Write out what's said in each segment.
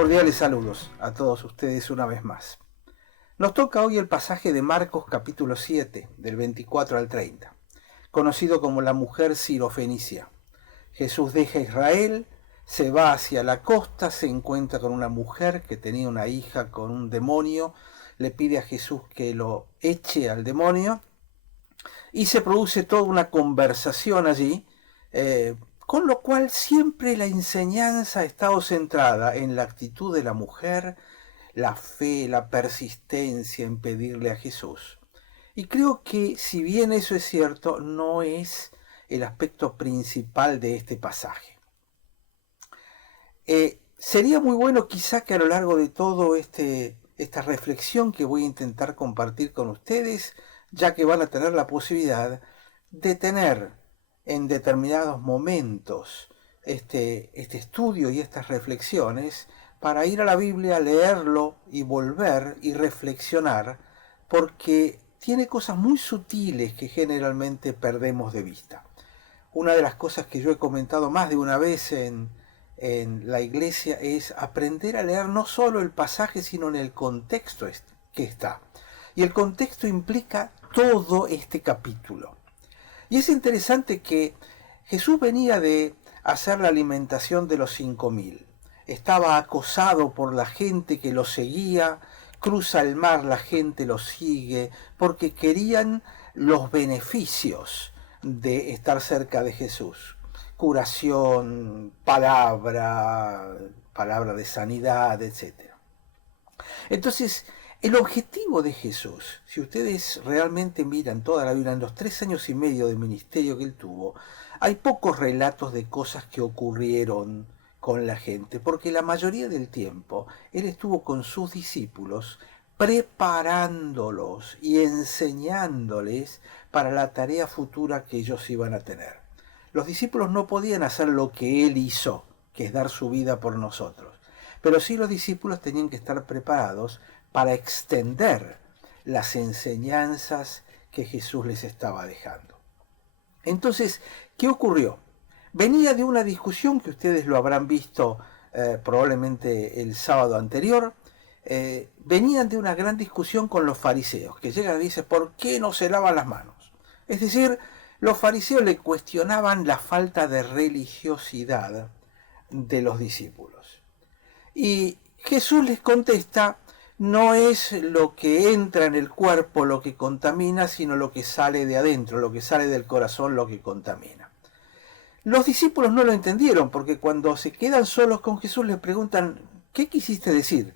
cordiales saludos a todos ustedes una vez más. Nos toca hoy el pasaje de Marcos capítulo 7, del 24 al 30, conocido como la mujer sirofenicia. Jesús deja Israel, se va hacia la costa, se encuentra con una mujer que tenía una hija con un demonio, le pide a Jesús que lo eche al demonio y se produce toda una conversación allí, con lo cual siempre la enseñanza ha estado centrada en la actitud de la mujer, la fe, la persistencia en pedirle a Jesús. Y creo que si bien eso es cierto, no es el aspecto principal de este pasaje. Sería muy bueno quizá que a lo largo de todo esta reflexión que voy a intentar compartir con ustedes, ya que van a tener la posibilidad de tener en determinados momentos este estudio y estas reflexiones, para ir a la Biblia, leerlo y volver y reflexionar, porque tiene cosas muy sutiles que generalmente perdemos de vista. Una de las cosas que yo he comentado más de una vez en la iglesia es aprender a leer no solo el pasaje, sino en el contexto que está. Y el contexto implica todo este capítulo. Y es interesante que Jesús venía de hacer la alimentación de los 5.000. Estaba acosado por la gente que lo seguía, cruza el mar, la gente lo sigue, porque querían los beneficios de estar cerca de Jesús. Curación, palabra de sanidad, etc. Entonces, el objetivo de Jesús, si ustedes realmente miran toda la Biblia, en los 3 años y medio de ministerio que él tuvo, hay pocos relatos de cosas que ocurrieron con la gente, porque la mayoría del tiempo él estuvo con sus discípulos preparándolos y enseñándoles para la tarea futura que ellos iban a tener. Los discípulos no podían hacer lo que él hizo, que es dar su vida por nosotros, pero sí los discípulos tenían que estar preparados para extender las enseñanzas que Jesús les estaba dejando. Entonces, ¿qué ocurrió? Venía de una discusión que ustedes lo habrán visto probablemente el sábado anterior. Venían de una gran discusión con los fariseos, que llegan y dicen, ¿por qué no se lavan las manos? Es decir, los fariseos le cuestionaban la falta de religiosidad de los discípulos. Y Jesús les contesta, no es lo que entra en el cuerpo lo que contamina, sino lo que sale de adentro, lo que sale del corazón lo que contamina. Los discípulos no lo entendieron, porque cuando se quedan solos con Jesús les preguntan, ¿qué quisiste decir?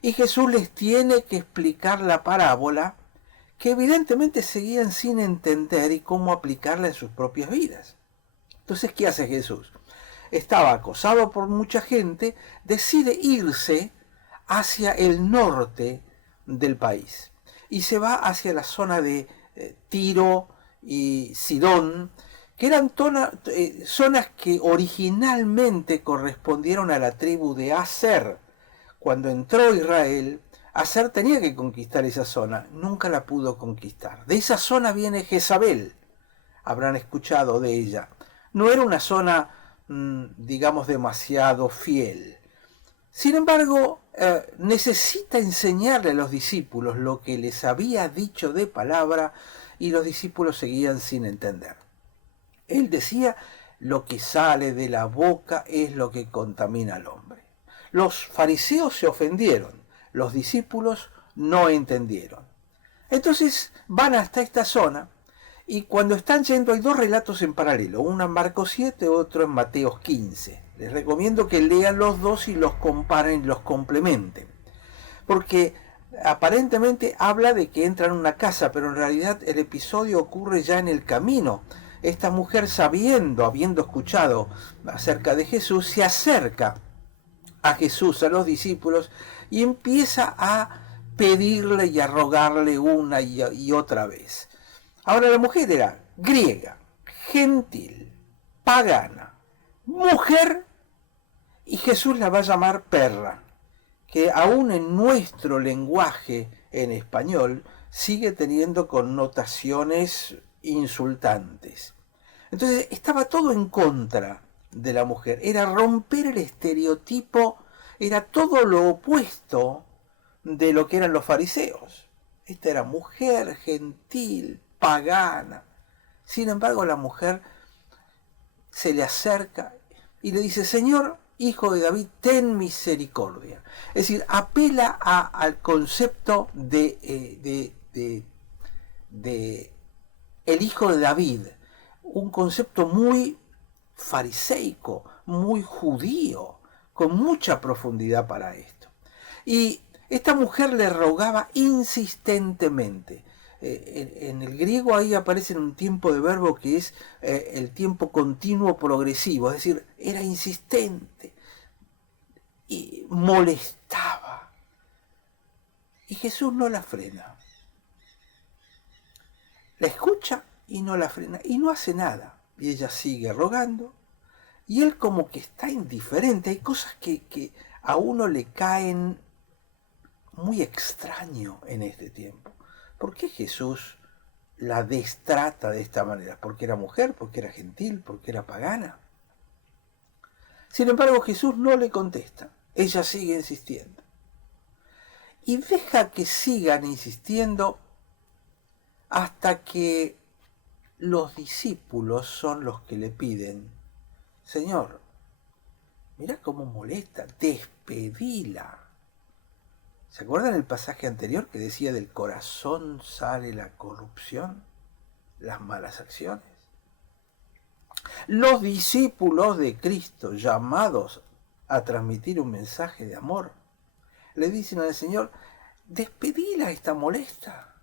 Y Jesús les tiene que explicar la parábola, que evidentemente seguían sin entender y cómo aplicarla en sus propias vidas. Entonces, ¿qué hace Jesús? Estaba acosado por mucha gente, decide irse hacia el norte del país y se va hacia la zona de Tiro y Sidón, que eran zonas que originalmente correspondieron a la tribu de Aser. Cuando entró Israel, Aser tenía que conquistar esa zona, nunca la pudo conquistar. De esa zona viene Jezabel, habrán escuchado de ella. No era una zona, digamos, demasiado fiel. Sin embargo, necesita enseñarle a los discípulos lo que les había dicho de palabra, y los discípulos seguían sin entender. Él decía, lo que sale de la boca es lo que contamina al hombre. Los fariseos se ofendieron, los discípulos no entendieron. Entonces van hasta esta zona, y cuando están yendo hay 2 relatos en paralelo, uno en Marcos 7, otro en Mateo 15. Les recomiendo que lean los 2 y los comparen y los complementen. Porque aparentemente habla de que entran en una casa, pero en realidad el episodio ocurre ya en el camino. Esta mujer, habiendo escuchado acerca de Jesús, se acerca a Jesús, a los discípulos, y empieza a pedirle y a rogarle una y otra vez. Ahora, la mujer era griega, gentil, pagana, mujer, y Jesús la va a llamar perra, que aún en nuestro lenguaje en español sigue teniendo connotaciones insultantes. Entonces estaba todo en contra de la mujer, era romper el estereotipo Era todo lo opuesto de lo que eran los fariseos. Esta era mujer, gentil, pagana. Sin embargo, la mujer se le acerca y le dice: Señor, hijo de David, ten misericordia. Es decir, apela al concepto de el hijo de David, un concepto muy fariseico, muy judío, con mucha profundidad para esto. Y esta mujer le rogaba insistentemente. En el griego ahí aparece en un tiempo de verbo que es el tiempo continuo progresivo, es decir, era insistente y molestaba. Y Jesús no la frena. La escucha y no la frena y no hace nada. Y ella sigue rogando y él como que está indiferente. Hay cosas que a uno le caen muy extraño en este tiempo. ¿Por qué Jesús la destrata de esta manera? ¿Porque era mujer? ¿Porque era gentil? ¿Porque era pagana? Sin embargo, Jesús no le contesta. Ella sigue insistiendo. Y deja que sigan insistiendo hasta que los discípulos son los que le piden: Señor, mira cómo molesta, despedila. ¿Se acuerdan el pasaje anterior que decía: del corazón sale la corrupción, las malas acciones? Los discípulos de Cristo, llamados a transmitir un mensaje de amor, le dicen al Señor: despedila, esta molesta.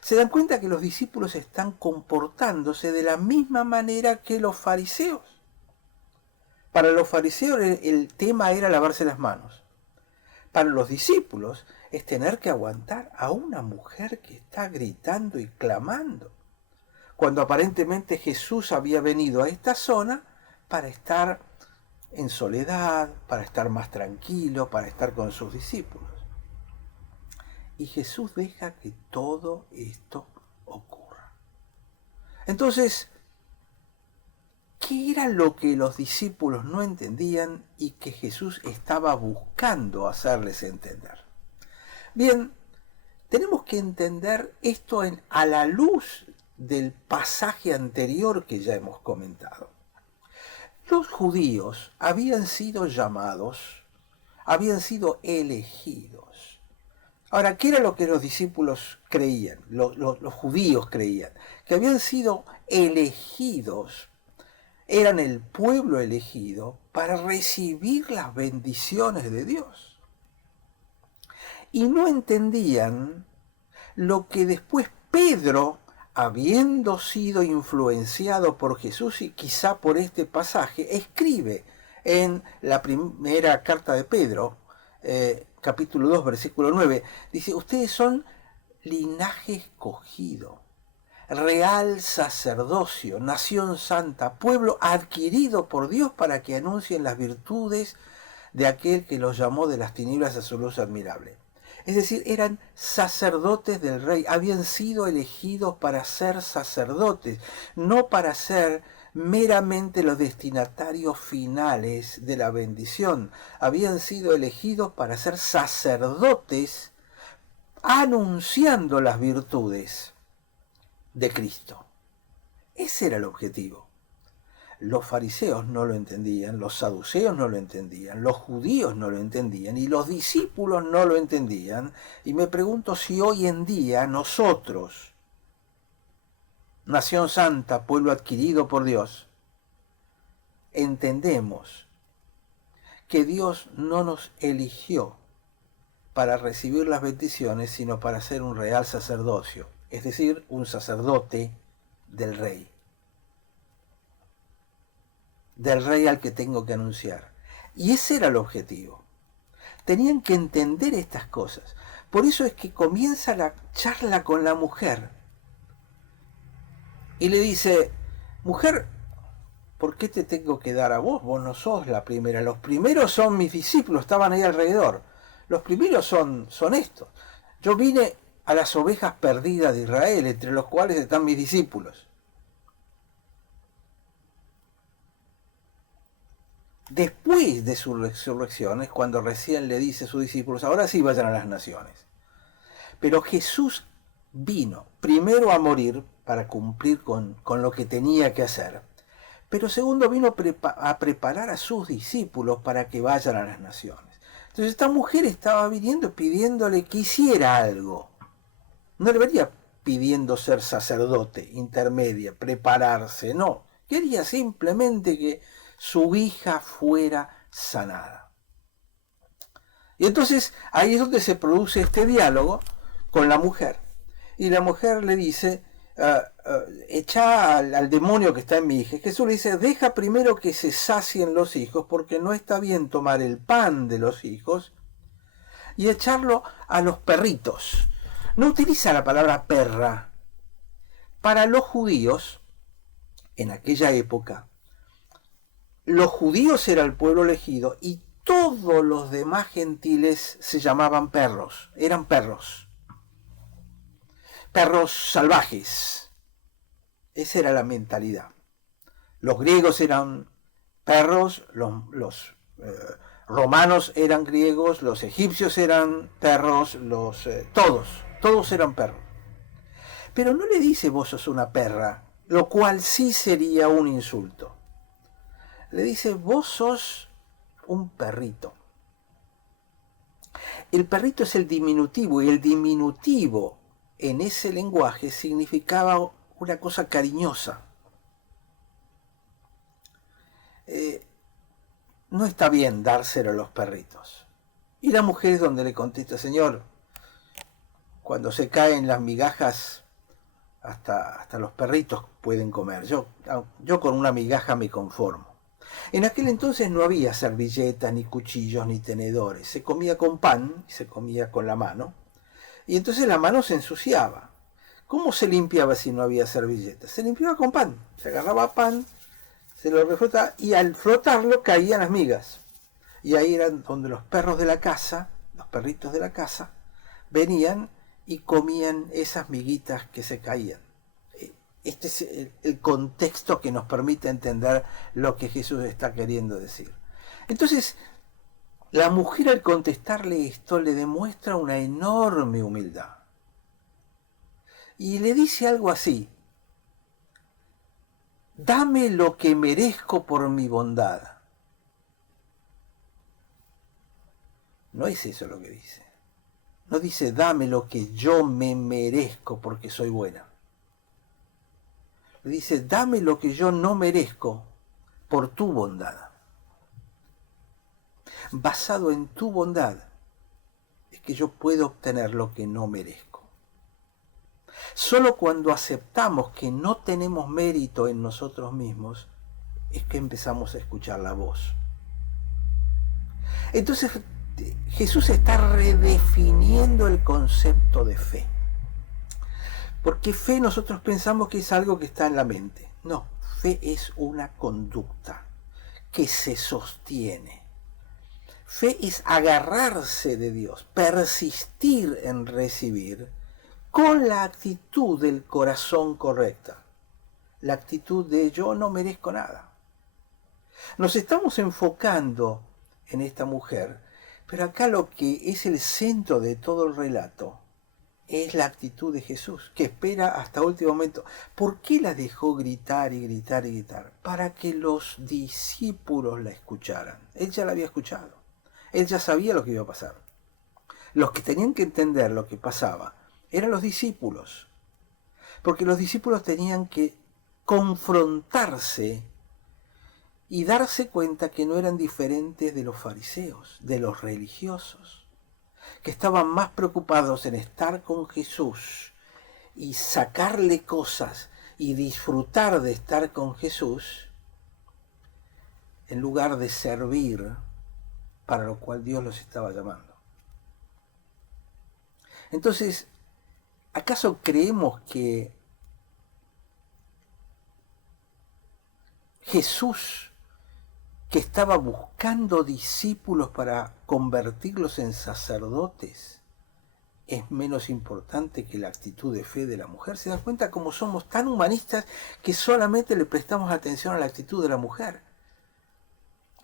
Se dan cuenta que los discípulos están comportándose de la misma manera que los fariseos. Para los fariseos el tema era lavarse las manos. Para los discípulos es tener que aguantar a una mujer que está gritando y clamando, cuando aparentemente Jesús había venido a esta zona para estar en soledad, para estar más tranquilo, para estar con sus discípulos. Y Jesús deja que todo esto ocurra. Entonces, ¿qué era lo que los discípulos no entendían y que Jesús estaba buscando hacerles entender? Bien, tenemos que entender esto a la luz del pasaje anterior que ya hemos comentado. Los judíos habían sido llamados, habían sido elegidos. Ahora, ¿qué era lo que los discípulos creían? Los judíos creían que habían sido elegidos, eran el pueblo elegido para recibir las bendiciones de Dios. Y no entendían lo que después Pedro, habiendo sido influenciado por Jesús y quizá por este pasaje, escribe en la primera carta de Pedro, capítulo 2, versículo 9, dice: ustedes son linaje escogido, real sacerdocio, nación santa, pueblo adquirido por Dios para que anuncien las virtudes de aquel que los llamó de las tinieblas a su luz admirable. Es decir, eran sacerdotes del rey, habían sido elegidos para ser sacerdotes, no para ser meramente los destinatarios finales de la bendición. Habían sido elegidos para ser sacerdotes anunciando las virtudes de Cristo. Ese era el objetivo. Los fariseos no lo entendían, los saduceos no lo entendían, los judíos no lo entendían y los discípulos no lo entendían. Y me pregunto si hoy en día nosotros, nación santa, pueblo adquirido por Dios, entendemos que Dios no nos eligió para recibir las bendiciones, sino para ser un real sacerdocio, es decir, un sacerdote del rey al que tengo que anunciar. Y ese era el objetivo. Tenían que entender estas cosas. Por eso es que comienza la charla con la mujer y le dice: mujer, ¿por qué te tengo que dar a vos? Vos no sos la primera. Los primeros son mis discípulos, estaban ahí alrededor. Los primeros son estos. Yo vine a las ovejas perdidas de Israel, entre los cuales están mis discípulos. Después de su resurrección es cuando recién le dice a sus discípulos, ahora sí vayan a las naciones. Pero Jesús vino primero a morir para cumplir con lo que tenía que hacer. Pero segundo vino a preparar a sus discípulos para que vayan a las naciones. Entonces esta mujer estaba viniendo pidiéndole que hiciera algo. No le venía pidiendo ser sacerdote, intermedia, prepararse, no. Quería simplemente que su hija fuera sanada. Y entonces ahí es donde se produce este diálogo con la mujer. Y la mujer le dice, echa al demonio que está en mi hija. Jesús le dice, deja primero que se sacien los hijos, porque no está bien tomar el pan de los hijos y echarlo a los perritos. No utiliza la palabra perra. Para los judíos, en aquella época, los judíos era el pueblo elegido y todos los demás gentiles se llamaban perros, eran perros. Perros salvajes. Esa era la mentalidad. Los griegos eran perros, los romanos eran griegos, los egipcios eran perros, todos eran perros. Pero no le dice vos sos una perra, lo cual sí sería un insulto. Le dice vos sos un perrito. El perrito es el diminutivo y el diminutivo en ese lenguaje significaba una cosa cariñosa. No está bien dárselo a los perritos. Y la mujer es donde le contesta, Señor, cuando se caen las migajas, hasta los perritos pueden comer. Yo con una migaja me conformo. En aquel entonces no había servilletas, ni cuchillos, ni tenedores. Se comía con pan, se comía con la mano. Y entonces la mano se ensuciaba. ¿Cómo se limpiaba si no había servilletas? Se limpiaba con pan. Se agarraba pan, se lo refrotaba y al frotarlo caían las migas. Y ahí eran donde los perros de la casa, los perritos de la casa, venían y comían esas miguitas que se caían. Este es el contexto que nos permite entender lo que Jesús está queriendo decir. Entonces, la mujer al contestarle esto le demuestra una enorme humildad. Y le dice algo así, dame lo que merezco por mi bondad. No es eso lo que dice. No dice, dame lo que yo me merezco porque soy buena. Le dice, dame lo que yo no merezco por tu bondad. Basado en tu bondad es que yo puedo obtener lo que no merezco. Solo cuando aceptamos que no tenemos mérito en nosotros mismos es que empezamos a escuchar la voz. Entonces Jesús está redefiniendo el concepto de fe. Porque fe nosotros pensamos que es algo que está en la mente. No, fe es una conducta que se sostiene. Fe es agarrarse de Dios, persistir en recibir con la actitud del corazón correcta. La actitud de yo no merezco nada. Nos estamos enfocando en esta mujer, pero acá lo que es el centro de todo el relato es la actitud de Jesús, que espera hasta último momento. ¿Por qué la dejó gritar y gritar y gritar? Para que los discípulos la escucharan. Él ya la había escuchado. Él ya sabía lo que iba a pasar. Los que tenían que entender lo que pasaba eran los discípulos. Porque los discípulos tenían que confrontarse y darse cuenta que no eran diferentes de los fariseos, de los religiosos, que estaban más preocupados en estar con Jesús y sacarle cosas y disfrutar de estar con Jesús, en lugar de servir para lo cual Dios los estaba llamando. Entonces, ¿acaso creemos que Jesús, que estaba buscando discípulos para convertirlos en sacerdotes, es menos importante que la actitud de fe de la mujer? ¿Se dan cuenta cómo somos tan humanistas que solamente le prestamos atención a la actitud de la mujer?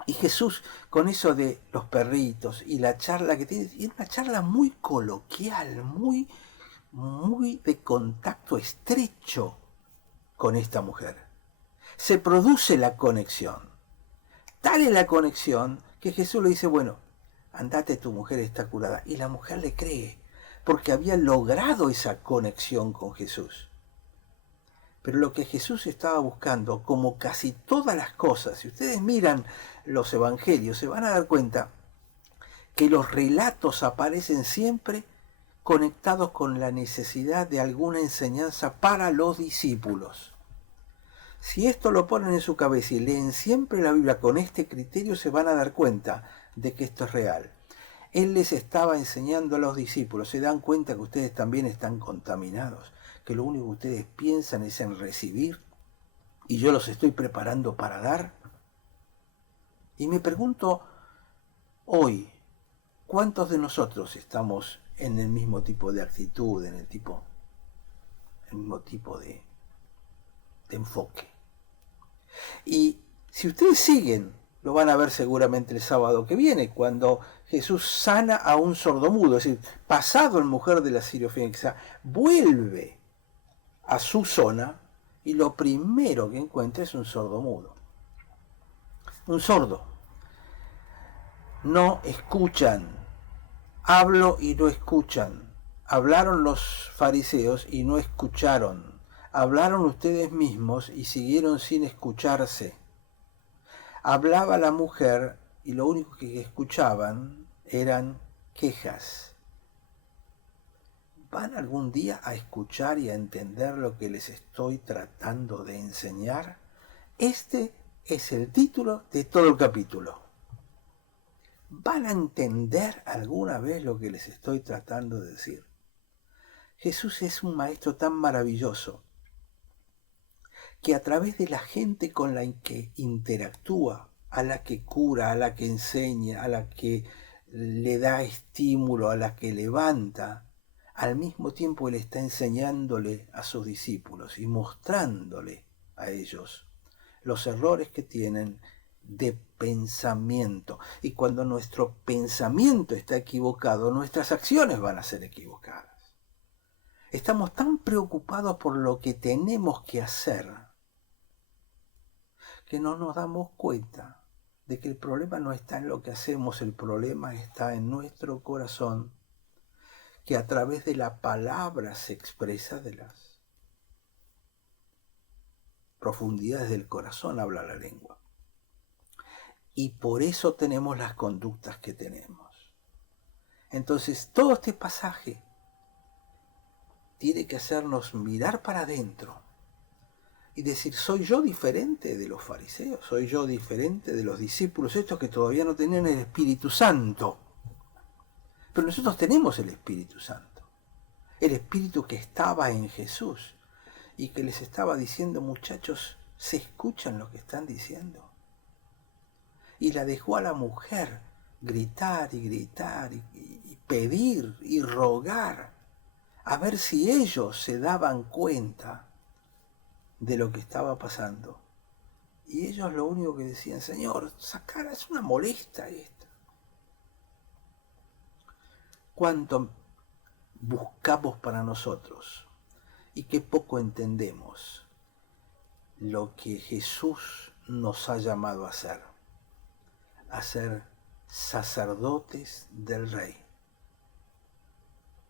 Y Jesús, con eso de los perritos y la charla que tiene, es una charla muy coloquial, muy de contacto estrecho con esta mujer. Se produce la conexión. Tal es la conexión que Jesús le dice, bueno, andate, tu mujer está curada. Y la mujer le cree, porque había logrado esa conexión con Jesús. Pero lo que Jesús estaba buscando, como casi todas las cosas, si ustedes miran los evangelios, se van a dar cuenta que los relatos aparecen siempre conectados con la necesidad de alguna enseñanza para los discípulos. Si esto lo ponen en su cabeza y leen siempre la Biblia con este criterio, se van a dar cuenta de que esto es real. Él les estaba enseñando a los discípulos, se dan cuenta que ustedes también están contaminados, que lo único que ustedes piensan es en recibir, y yo los estoy preparando para dar. Y me pregunto hoy, ¿cuántos de nosotros estamos en el mismo tipo de actitud, en el mismo tipo de enfoque? Y si ustedes siguen, lo van a ver seguramente el sábado que viene, cuando Jesús sana a un sordomudo, es decir, pasado el mujer de la Sirofenicia, vuelve a su zona y lo primero que encuentra es un sordomudo. Un sordo. No escuchan. Hablo y no escuchan. Hablaron los fariseos y no escucharon. Hablaron ustedes mismos y siguieron sin escucharse. Hablaba la mujer y lo único que escuchaban eran quejas. ¿Van algún día a escuchar y a entender lo que les estoy tratando de enseñar? Este es el título de todo el capítulo. ¿Van a entender alguna vez lo que les estoy tratando de decir? Jesús es un maestro tan maravilloso que a través de la gente con la que interactúa, a la que cura, a la que enseña, a la que le da estímulo, a la que levanta, al mismo tiempo él está enseñándole a sus discípulos y mostrándole a ellos los errores que tienen de pensamiento. Y cuando nuestro pensamiento está equivocado, nuestras acciones van a ser equivocadas. Estamos tan preocupados por lo que tenemos que hacer que no nos damos cuenta de que el problema no está en lo que hacemos, el problema está en nuestro corazón, que a través de la palabra se expresa, de las profundidades del corazón habla la lengua. Y por eso tenemos las conductas que tenemos. Entonces, todo este pasaje tiene que hacernos mirar para adentro y decir, ¿soy yo diferente de los fariseos? ¿Soy yo diferente de los discípulos estos que todavía no tenían el Espíritu Santo? Pero nosotros tenemos el Espíritu Santo. El Espíritu que estaba en Jesús y que les estaba diciendo, muchachos, ¿se escuchan lo que están diciendo? Y la dejó a la mujer gritar y gritar y pedir y rogar a ver si ellos se daban cuenta de lo que estaba pasando. Y ellos lo único que decían, Señor, sacara, es una molesta esto. ¿Cuánto buscamos para nosotros y qué poco entendemos lo que Jesús nos ha llamado a hacer sacerdotes del Rey?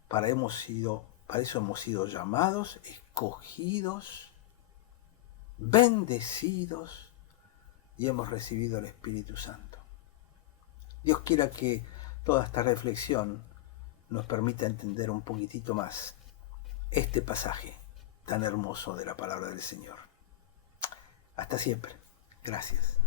Para eso hemos sido llamados, escogidos, bendecidos y hemos recibido el Espíritu Santo. Dios quiera que toda esta reflexión nos permita entender un poquitito más este pasaje tan hermoso de la palabra del Señor. Hasta siempre. Gracias.